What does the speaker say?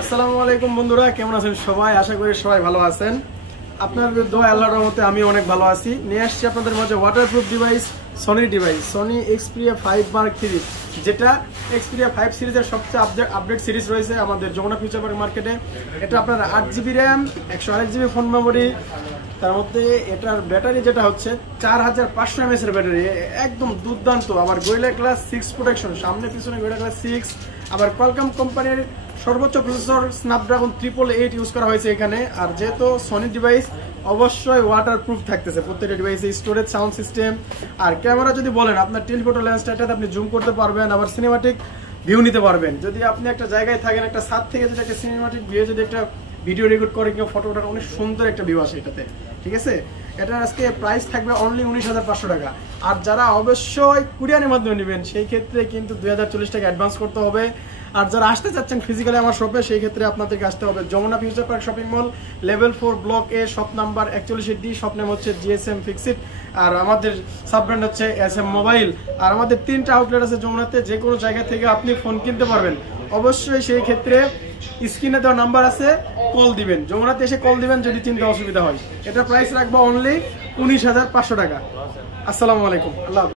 আসসালামু আলাইকুম বন্ধুরা, কেমন আছেন সবাই? আশা করি সবাই ভালো আছেন। আপনাদের দোয়া আল্লাহর রহমতে আমি অনেক ভালো আছি। নিয়ে আসছি আপনাদের মাঝে waterproof device, Sony Xperia 5 Mark III, যেটা Xperia 5 সিরিজের সবচেয়ে আপডেট সিরিজ রয়েছে আমাদের যমুনা ফিউচার পার্ক মার্কেটে। এটা আপনার 8GB RAM, 128GB phone memory, তার মধ্যে এটার ব্যাটারি যেটা হচ্ছে 4500 mAh এর ব্যাটারি, একদম দুর্দান্ত। আবার গোরিলা গ্লাস 6 প্রোটেকশন, সামনে পিছনে গোরিলা গ্লাস 6। আবার কোয়ালকম কোম্পানির সর্বোচ্চ প্রসেসর স্ন্যাপড্রাগন 888 ইউজ করা হয়েছে এখানে। আর যেহেতু সনি ডিভাইস অবশ্যই ওয়াটারপ্রুফ থাকতেছে প্রত্যেকটা ডিভাইসে। স্টোরেজ, সাউন্ড সিস্টেম আর ক্যামেরা যদি বলেন, আপনার টেলিফোটো লেন্সটা এটাতে আপনি জুম করতে পারবেন, আবার সিনেমাটিক ভিউ নিতে পারবেন। যদি আপনি একটা জায়গায় থাকেন, একটা ছাদ থেকে যদি একটা সিনেমাটিক ভিউ, যদি একটা ভিডিও রেকর্ড করে কিংবা ফটো ওঠার, অনেক সুন্দর একটা ভিউ আসে এটাতে। ঠিক আছে, এটার আজকে প্রাইস থাকবে অনলি 19,500 টাকা। আর যারা অবশ্যই কুরিয়ারের মাধ্যমে নেবেন, সেই ক্ষেত্রে কিন্তু 2040 টাকা অ্যাডভান্স করতে হবে। আর যারা আসতে চাচ্ছেন ফিজিক্যালি আমার শপে, সেই ক্ষেত্রে আপনাদেরকে আসতে হবে Jamuna future park shopping mall, level 4 block A, shop number 41D। Shop name হচ্ছে GSM ফিক্সিট, আর আমাদের সাব ব্র্যান্ড হচ্ছে SM মোবাইল। আর আমাদের 3টা আউটলেট আছে যমুনাতে, যে কোনো জায়গা থেকে আপনি ফোন কিনতে পারবেন। অবশ্যই সেই ক্ষেত্রে স্ক্রিনে দেওয়া নাম্বার আছে, কল দিবেন, যমুনাতে এসে কল দিবেন যদি চিন্তা অসুবিধা হয়। এটা প্রাইস রাখবো অনলি 19,500 টাকা। আসসালামু আলাইকুম, আল্লাহ।